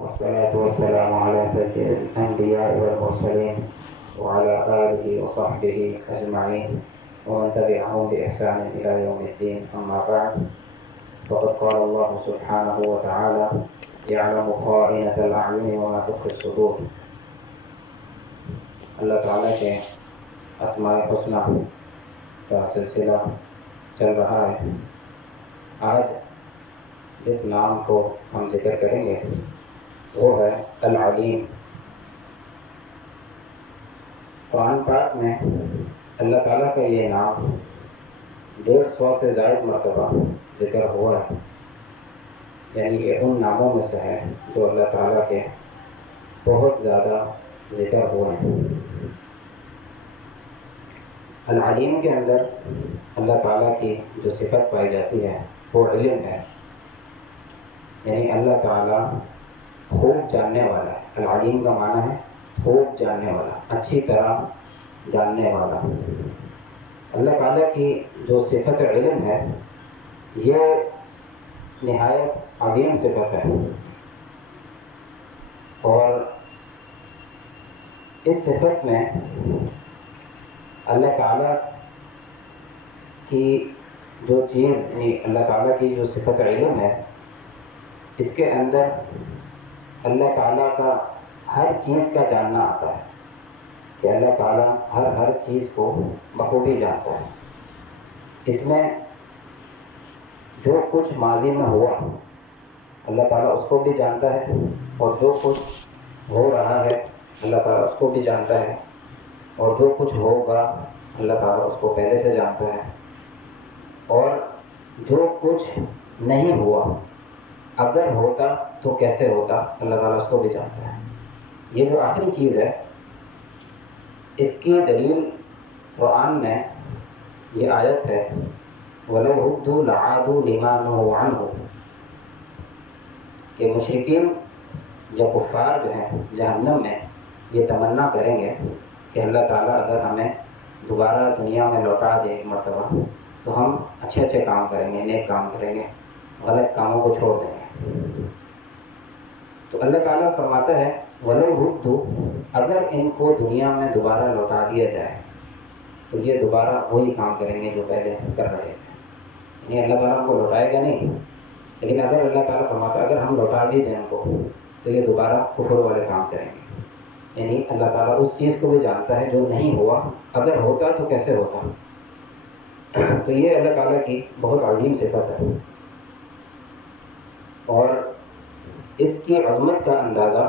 والصلاة والسلام على سيد الأنبياء والمرسلين وعلى آله وصحبه أجمعين ومن تبعهم بإحسان إلى يوم الدين. أما بعد، فقد قال الله سبحانه وتعالى: يعلم خائنة الأعين وما تخفي الصدور. اللہ تعالیٰ کے اسماء الحسنی کا سلسلہ چل رہا ہے. آج جس نام کو ہم ذکر کریں گے وہ ہے العلیم. قرآن پاک میں اللہ تعالیٰ کا یہ نام 150 سے زائد مرتبہ ذکر ہوا ہے، یعنی یہ ان ناموں میں سے ہے جو اللہ تعالیٰ کے بہت زیادہ ذکر ہوئے ہیں. العلیم کے اندر اللہ تعالیٰ کی جو صفت پائی جاتی ہے وہ علم ہے، یعنی اللہ تعالیٰ خوب جاننے والا ہے. العلیم کا معنی ہے خوب جاننے والا، اچھی طرح جاننے والا. اللہ تعالیٰ کی جو صفت علم ہے یہ نہایت عظیم صفت ہے، اور اس صفت میں اللہ تعالیٰ کی جو چیز، یعنی اللہ تعالیٰ کی جو صفت علم ہے، اس کے اندر اللہ تعالیٰ کا ہر چیز کا جاننا آتا ہے، کہ اللہ تعالیٰ ہر چیز کو بخوبی جانتا ہے. اس میں جو کچھ ماضی میں ہوا اللہ تعالیٰ اس کو بھی جانتا ہے، اور جو کچھ ہو رہا ہے اللہ تعالیٰ اس کو بھی جانتا ہے، اور جو کچھ ہوگا اللہ تعالیٰ اس کو پہلے سے جانتا ہے، اور جو کچھ نہیں ہوا اگر ہوتا تو کیسے ہوتا اللہ تعالیٰ اس کو بھی جانتا ہے. یہ جو آخری چیز ہے اس کی دلیل قرآن میں یہ آیت ہے: وَلَوْ رُدُّوا لَعَادُوا لِمَا نُهُوا عَنْهُ، کہ مشرکین یا کفار جو ہیں جہنم میں یہ تمنا کریں گے کہ اللہ تعالیٰ اگر ہمیں دوبارہ دنیا میں لوٹا دے ایک مرتبہ تو ہم اچھے کام کریں گے، نیک کام کریں گے، غلط کاموں کو چھوڑ دیں گے. تو اللہ تعالیٰ فرماتا ہے وَلَوْ رُدُّوا، اگر ان کو دنیا میں دوبارہ لوٹا دیا جائے تو یہ دوبارہ وہی کام کریں گے جو پہلے کر رہے تھے. یعنی اللہ تعالیٰ ان کو لوٹائے گا نہیں، لیکن اگر اللہ تعالیٰ فرماتا ہے اگر ہم لوٹا بھی دیں ان کو تو یہ دوبارہ کفر والے کام کریں گے. یعنی اللہ تعالیٰ اس چیز کو بھی جانتا ہے جو نہیں ہوا، اگر ہوتا تو کیسے ہوتا. تو یہ اللہ تعالیٰ کی بہت عظیم صفت ہے، اور اس کی عظمت کا اندازہ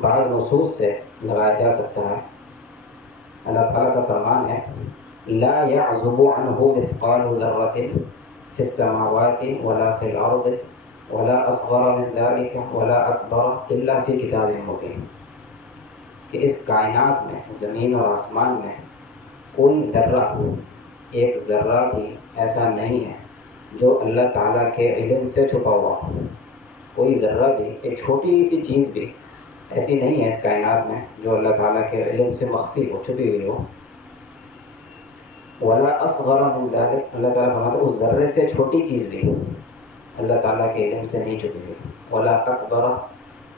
بعض نصوص سے لگایا جا سکتا ہے. اللہ تعالیٰ کا فرمان ہے: لا يعزب عنه مثقال ذرة في السماوات ولا في الأرض ولا أصغر من ذلك ولا أكبر إلا في كتاب مبين. کہ اس کائنات میں، زمین اور آسمان میں کوئی ذرہ، ایک ذرہ بھی ایسا نہیں ہے جو اللہ تعالیٰ کے علم سے چھپا ہوا ہو. کوئی ذرہ بھی، ایک چھوٹی سی چیز بھی ایسی نہیں ہے اس کائنات میں جو اللہ تعالیٰ کے علم سے مخفی ہو، چھپی ہوئی ہو. ولا اصغر من ذلك، اللہ تعالیٰ فرماتا ہے اس ذرے سے چھوٹی چیز بھی اللہ تعالیٰ کے علم سے نہیں چھپی ہوئی. ولا اکبر،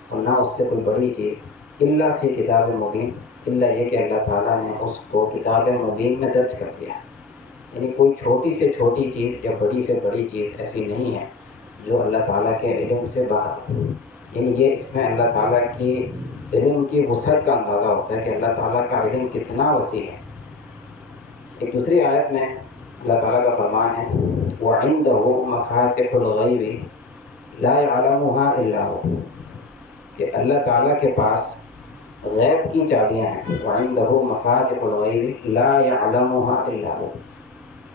اور نہ اس سے کوئی بڑی چیز، الا فی کتاب مبین، الا یہ کہ اللہ تعالیٰ نے اس کو کتاب مبین میں درج کر دیا. یعنی کوئی چھوٹی سے چھوٹی چیز یا بڑی سے بڑی چیز ایسی نہیں ہے جو اللہ تعالیٰ کے علم سے باہر. یعنی یہ اس میں اللہ تعالیٰ کی علم کی وسعت کا اندازہ ہوتا ہے کہ اللہ تعالیٰ کا علم کتنا وسیع ہے. ایک دوسری آیت میں اللہ تعالیٰ کا فرمان ہے: وَعِندَهُ مَفَاتِحُ الْغَيْبِ لَا يَعْلَمُهَا إِلَّا هُوَ، کہ اللہ تعالیٰ کے پاس غیب کی چابیاں ہیں. وَعِندَهُ مَفَاتِحُ الْغَيْبِ لَا يَعْلَمُهَا إِلَّا هُوَ،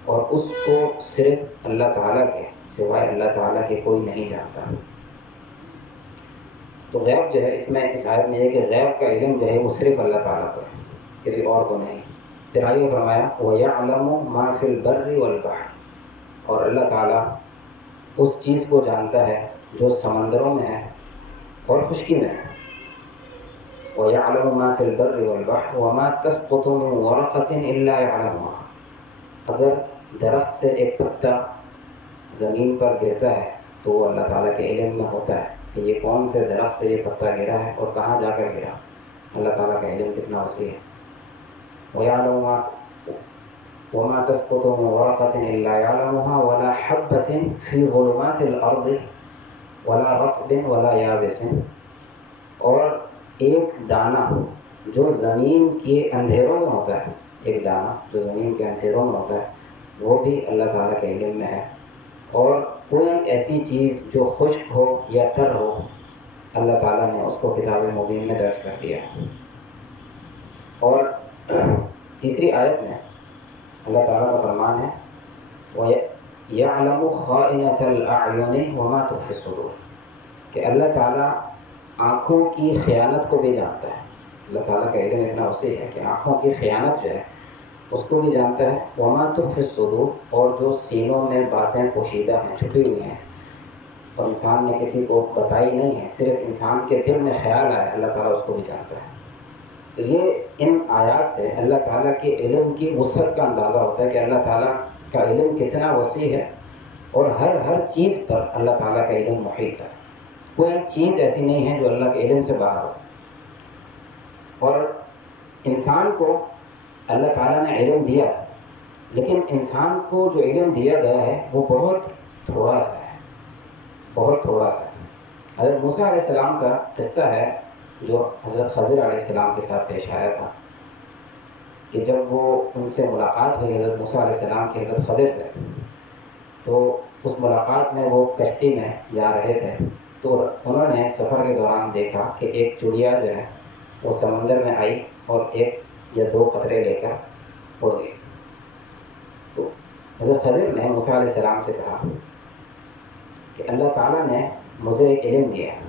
اور اس کو صرف اللہ تعالیٰ کے سوائے اللہ تعالیٰ کے کوئی نہیں جانتا. تو غیب جو ہے اس میں، اس آیت میں یہ کہ غیب کا علم جو ہے وہ صرف اللہ تعالیٰ کو ہے، کسی اور کو نہیں. پھر آگے فرمایا وَيَعْلَمُ مَا فِي الْبَرِّ وَالْبَحْرِ، اور اللہ تعالیٰ اس چیز کو جانتا ہے جو سمندروں میں ہے اور خشکی میں ہے. وَيَعْلَمُ مَا فِي الْبَرِّ وَالْبَحْرِ وَمَا تَسْقُطُ مِنْ وَرَقَةٍ إِلَّا يَعْلَمُهَا، اگر درخت سے ایک پتا زمین پر گرتا ہے تو وہ اللہ تعالیٰ کے علم میں ہوتا ہے، کہ یہ کون سے درخت سے یہ پتا گرا ہے اور کہاں جا کر گرا. اللہ تعالیٰ کا علم کتنا وسیع ہے. وَيَعْلَمُ وَمَا تَسْقُطُ مِنْ وَرَقَةٍ إِلَّا يَعْلَمُهَا وَلَا حَبَّةٍ فِي ظُلُمَاتِ الْأَرْضِ وَلَا رَطْبٍ وَلَا يَابِسٍ. اور ایک دانہ جو زمین کے اندھیروں میں ہوتا ہے، ایک دانہ جو زمین کے اندھیروں میں ہوتا ہے وہ بھی اللہ تعالیٰ کے علم میں ہے. اور کوئی ایسی چیز جو خشک ہو یا تر ہو اللہ تعالیٰ نے اس کو کتاب مبین میں درج کر دیا. اور تیسری آیت میں اللہ تعالیٰ کا فرمان ہے وَيَعْلَمُ خَائِنَةَ الْأَعْيُنِ وَمَا تُخْفِي الصُّدُورُ، کہ اللہ تعالیٰ آنکھوں کی خیانت کو بھی جانتا ہے. اللہ تعالیٰ کا علم اتنا وسیع ہے کہ آنکھوں کی خیانت جو ہے اس کو بھی جانتا ہے. وَمَا تُخْفِي الصُّدُورُ، اور جو سینوں میں باتیں پوشیدہ ہیں، چھپی ہوئی ہیں اور انسان نے کسی کو بتائی نہیں ہے، صرف انسان کے دل میں خیال آیا، اللہ تعالیٰ اس کو بھی جانتا ہے. تو یہ ان آیات سے اللہ تعالیٰ کے علم کی وسعت کا اندازہ ہوتا ہے کہ اللہ تعالیٰ کا علم کتنا وسیع ہے اور ہر چیز پر اللہ تعالیٰ کا علم محیط ہے. کوئی چیز ایسی نہیں ہے جو اللہ کے علم سے باہر ہو. اور انسان کو اللہ تعالیٰ نے علم دیا، لیکن انسان کو جو علم دیا گیا ہے وہ بہت تھوڑا سا ہے، بہت تھوڑا سا ہے. حضرت موسیٰ علیہ السلام کا قصہ ہے جو حضرت خضر علیہ السلام کے ساتھ پیش آیا تھا کہ جب وہ ان سے ملاقات ہوئی حضرت موسیٰ علیہ السلام کی حضرت خضر سے، تو اس ملاقات میں وہ کشتی میں جا رہے تھے تو انہوں نے سفر کے دوران دیکھا کہ ایک چڑیا جو ہے وہ سمندر میں آئی اور ایک یا دو قطرے لے کر اڑ گئی. تو حضرت خضر نے موسیٰ علیہ السلام سے کہا کہ اللہ تعالیٰ نے مجھے ایک علم دیا ہے،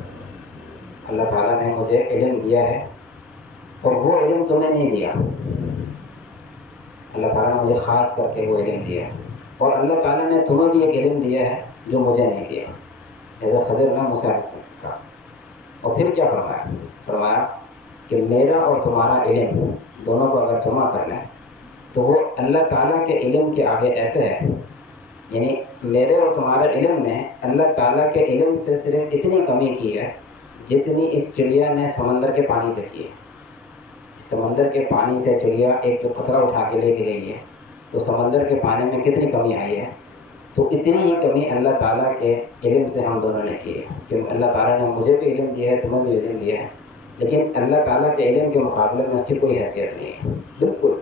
اللہ تعالیٰ نے مجھے علم دیا ہے اور وہ علم تمہیں نہیں دیا. اللہ تعالیٰ نے مجھے خاص کر کے وہ علم دیا اور اللہ تعالیٰ نے تمہیں بھی ایک علم دیا ہے جو مجھے نہیں دیا. حضرت خضر نے موسیٰ علیہ السلام سے کہا. اور پھر کیا فرمایا کہ میرا اور تمہارا علم دونوں کو اگر جمع کر لیں تو وہ اللہ تعالیٰ کے علم کے آگے ایسے ہے، یعنی میرے اور تمہارے علم نے اللہ تعالیٰ کے علم سے صرف اتنی کمی کی ہے جتنی اس چڑیا نے سمندر کے پانی سے کی ہے. سمندر کے پانی سے چڑیا ایک جو قطرہ اٹھا کے لے کے گئی ہے تو سمندر کے پانی میں کتنی کمی آئی ہے، تو اتنی ہی کمی اللہ تعالیٰ کے علم سے ہم دونوں نے کی ہے. کیونکہ اللہ تعالیٰ نے مجھے بھی علم دیا ہے، تمہیں بھی علم دیا ہے، لیکن اللہ تعالیٰ کے علم کے مقابلے میں اس کی کوئی حیثیت نہیں ہے بالکل.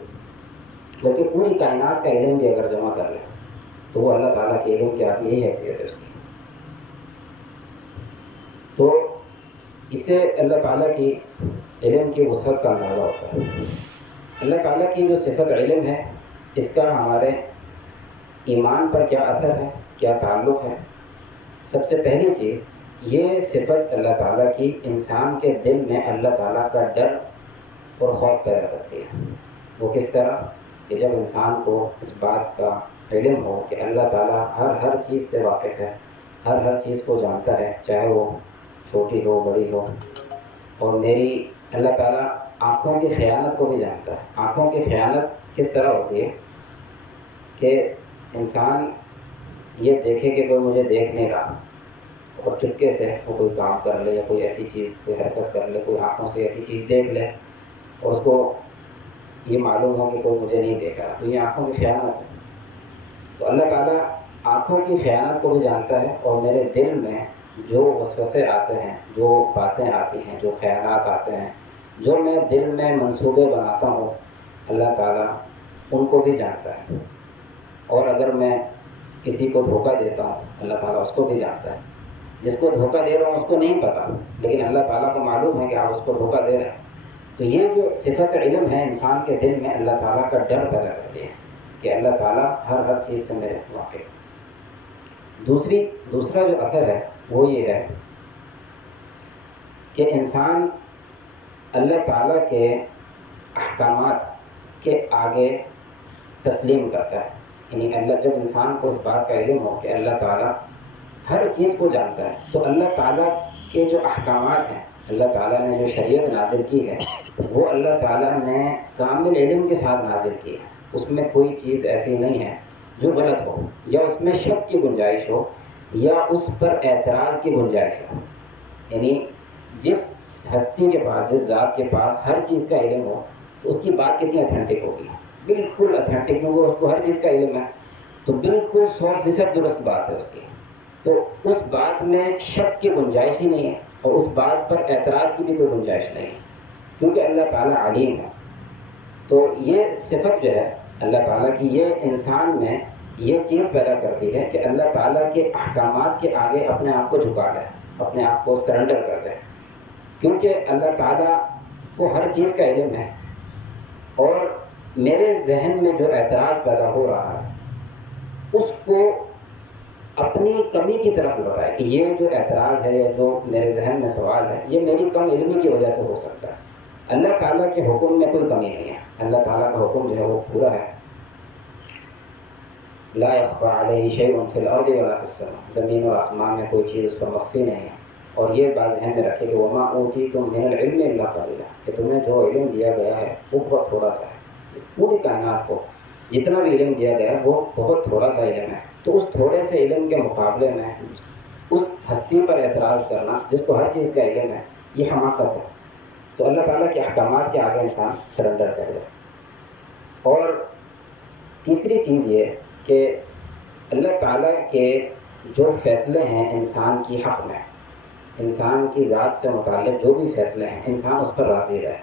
لیکن پوری کائنات کا علم بھی اگر جمع کر لیں تو وہ اللہ تعالیٰ کے علم کے آگے یہی حیثیت ہے اس کی. تو اسے اللہ تعالیٰ کی علم کی وسعت کا اندازہ ہوتا ہے. اللہ تعالیٰ کی جو صفت علم ہے اس کا ہمارے ایمان پر کیا اثر ہے، کیا تعلق ہے. سب سے پہلی چیز یہ صفت اللہ تعالیٰ کی انسان کے دل میں اللہ تعالیٰ کا ڈر اور خوف پیدا کرتی ہے. وہ کس طرح کہ جب انسان کو اس بات کا علم ہو کہ اللہ تعالیٰ ہر چیز سے واقف ہے، ہر چیز کو جانتا ہے، چاہے وہ چھوٹی ہو بڑی ہو. اور میری اللہ تعالیٰ آنکھوں کی خیانت کو بھی جانتا ہے. آنکھوں کی خیانت کس طرح ہوتی ہے کہ انسان یہ دیکھے کہ کوئی مجھے دیکھ نہیں رہا اور چپکے سے وہ کوئی کام کر لے یا کوئی ایسی چیز کوئی حرکت کر لے، کوئی آنکھوں سے ایسی چیز دیکھ لے اور اس کو یہ معلوم ہو کہ کوئی مجھے نہیں دیکھ رہا، تو یہ آنکھوں کی خیانت ہے. تو اللہ تعالیٰ آنکھوں کی خیانت کو بھی جانتا ہے اور میرے دل میں جو وسوسے آتے ہیں، جو باتیں آتی ہیں، جو خیالات آتے ہیں، جو میں دل میں منصوبے بناتا ہوں، اللہ تعالیٰ ان کو بھی جانتا ہے. اور اگر میں کسی کو دھوکہ دیتا ہوں اللہ تعالیٰ اس کو بھی جانتا ہے. جس کو دھوکہ دے رہا ہوں اس کو نہیں پتا، لیکن اللہ تعالیٰ کو معلوم ہے کہ آپ اس کو دھوکہ دے رہے ہیں. تو یہ جو صفت علم ہے انسان کے دل میں اللہ تعالیٰ کا ڈر پیدا کرتی ہے کہ اللہ تعالیٰ ہر چیز سے میرے واقف. دوسرا جو اثر ہے وہ یہ ہے کہ انسان اللہ تعالیٰ کے احکامات کے آگے تسلیم کرتا ہے. یعنی جب انسان کو اس بات کا علم ہو کہ اللہ تعالیٰ ہر چیز کو جانتا ہے تو اللہ تعالیٰ کے جو احکامات ہیں، اللہ تعالیٰ نے جو شریعت نازل کی ہے وہ اللہ تعالیٰ نے کامل علم کے ساتھ نازل کی ہے. اس میں کوئی چیز ایسی نہیں ہے جو غلط ہو یا اس میں شک کی گنجائش ہو یا اس پر اعتراض کی گنجائش ہو. یعنی جس ہستی کے پاس، جس ذات کے پاس ہر چیز کا علم ہو تو اس کی بات کتنی اتھینٹک ہوگی، بالکل اتھینٹک، کیونکہ اس کو ہر چیز کا علم ہے تو بالکل 100% درست بات ہے اس کی، تو اس بات میں شک کی گنجائش ہی نہیں ہے اور اس بات پر اعتراض کی بھی کوئی گنجائش نہیں ہے، کیونکہ اللہ تعالیٰ علیم ہے۔ تو یہ صفت جو ہے اللہ تعالیٰ کی، یہ انسان میں یہ چیز پیدا کرتی ہے کہ اللہ تعالیٰ کے احکامات کے آگے اپنے آپ کو جھکا دے، اپنے آپ کو سرنڈر کر دے، کیونکہ اللہ تعالیٰ کو ہر چیز کا علم ہے۔ اور میرے ذہن میں جو اعتراض پیدا ہو رہا ہے اس کو اپنی کمی کی طرف لوٹائے کہ یہ جو اعتراض ہے یا جو میرے ذہن میں سوال ہے یہ میری کم علمی کی وجہ سے ہو سکتا ہے۔ اللہ تعالیٰ کے حکم میں کوئی کمی نہیں ہے، اللہ تعالیٰ کا حکم جو ہے وہ پورا ہے۔ لا يخفى علیہ شیء فی الارض ولا فی السماء، زمین اور آسمان میں کوئی چیز اس پر مخفی نہیں ہے۔ اور یہ بات ذہن میں رکھے کہ وما اوتیتم من العلم الا قلیلا، کہ تمہیں جو علم دیا گیا ہے وہ بہت تھوڑا سا ہے، پوری کائنات کو جتنا بھی علم دیا گیا ہے وہ بہت تھوڑا سا علم ہے، تو اس تھوڑے سے علم کے مقابلے میں اس ہستی پر اعتراض کرنا جس کو ہر چیز کا علم ہے یہ حماقت ہے۔ تو اللہ تعالیٰ کے احکامات کے آگے انسان سرنڈر کر دے۔ اور تیسری چیز یہ کہ اللہ تعالیٰ کے جو فیصلے ہیں انسان کی حق میں، انسان کی ذات سے متعلق جو بھی فیصلے ہیں انسان اس پر راضی رہے،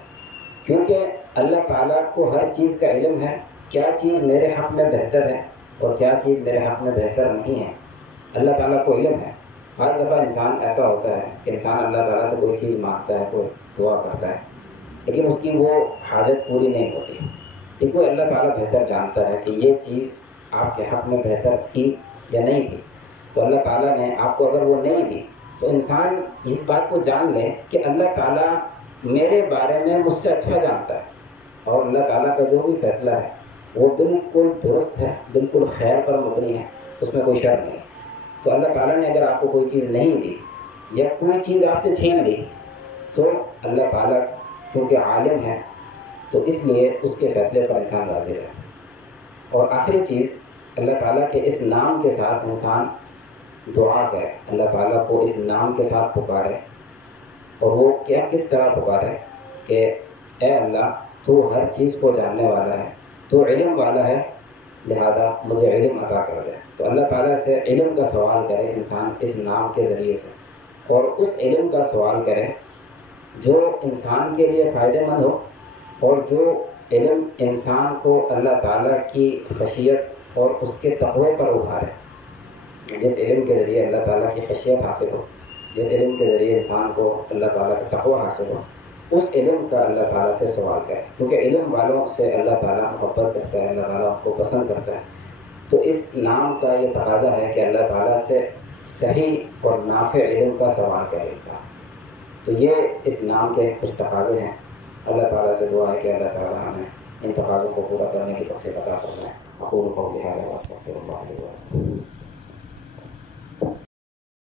کیونکہ اللہ تعالیٰ کو ہر چیز کا علم ہے، کیا چیز میرے حق میں بہتر ہے اور کیا چیز میرے حق میں بہتر نہیں ہے، اللہ تعالیٰ کو علم ہے۔ ہر دفعہ انسان ایسا ہوتا ہے کہ انسان اللہ تعالیٰ سے کوئی چیز مانگتا ہے، کوئی دعا کرتا ہے، لیکن اس کی وہ حاجت پوری نہیں ہوتی، کیونکہ اللہ تعالیٰ بہتر جانتا ہے کہ یہ چیز آپ کے حق میں بہتر تھی یا نہیں تھی۔ تو اللہ تعالیٰ نے آپ کو اگر وہ نہیں دی تو انسان اس بات کو جان لے کہ اللہ تعالیٰ میرے بارے میں مجھ سے اچھا جانتا ہے، اور اللہ تعالیٰ کا جو بھی فیصلہ ہے وہ بالکل درست ہے، بالکل خیر پر مبنی ہے، اس میں کوئی شر نہیں۔ تو اللہ تعالیٰ نے اگر آپ کو کوئی چیز نہیں دی یا کوئی چیز آپ سے چھین لی تو اللہ تعالیٰ کیونکہ عالم ہے تو اس لیے اس کے فیصلے پر انسان راضی رہے۔ اور آخری چیز، اللہ تعالیٰ کے اس نام کے ساتھ انسان دعا کرے، اللہ تعالیٰ کو اس نام کے ساتھ پکارے، اور وہ کس طرح پکارے کہ اے اللہ تو ہر چیز کو جاننے والا ہے، تو علم والا ہے، لہذا مجھے علم عطا کر دے۔ تو اللہ تعالیٰ سے علم کا سوال کرے انسان اس نام کے ذریعے سے، اور اس علم کا سوال کرے جو انسان کے لیے فائدہ مند ہو، اور جو علم انسان کو اللہ تعالیٰ کی خشیت اور اس کے تقوی پر ابھارے، جس علم کے ذریعے اللہ تعالیٰ کی خشیت حاصل ہو، جس علم کے ذریعے انسان کو اللہ تعالیٰ کا تقوی حاصل ہو، اس علم کا اللہ تعالیٰ سے سوال کرے، کیونکہ علم والوں سے اللہ تعالیٰ محبت کرتا ہے، اللہ تعالیٰ کو پسند کرتا ہے۔ تو اس نام کا یہ تقاضا ہے کہ اللہ تعالیٰ سے صحیح اور نافع علم کا سوال کرے انسان۔ تو یہ اس نام کے کچھ تقاضے ہیں۔ اللہ تعالیٰ سے دعا ہے کہ اللہ تعالیٰ ہمیں ان تقاضوں کو پورا کرنے کی توفیق عطا فرمائے۔ اقول قولی ھذا واستغفر اللہ لي ولکم۔